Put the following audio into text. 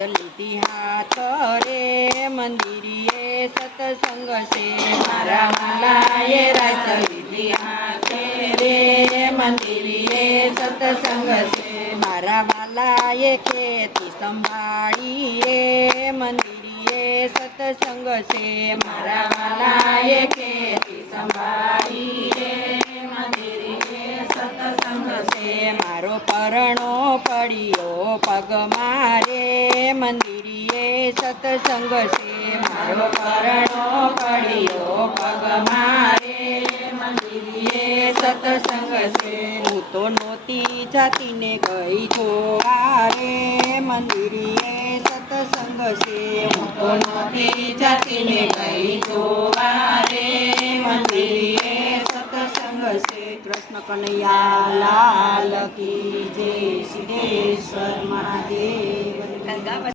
લીધી હાથ રે મંદિરીએ સત્સંગ છે મારા વાલાએ રાત લીધી હાથે રે મંદિરીએ સત્સંગ છે મારા વાલાએ ખેતી સંભાળી રે મંદિરીએ સત્સંગ છે મારા વાલાએ ખેતી સંભાળી રે મંદિરીએ સત્સંગ છે મારો પરણો પડ્યો પગ મારે મંદિરીએ સત્સંગ છે મારો પરણો પડ્યો પગ મારે મંદિરીએ સત્સંગ છે હું તો નહોતી જાતીને ગઈ જોવા રે મંદિરીએ સત્સંગ છે હું તો નહોતી જાતીને ગઈ જોવા રે મંદિરીએ સત્સંગ છે કૃષ્ણ કનૈયા લાલ કી જય સિદ્ધેશ્વર મહાદેવ।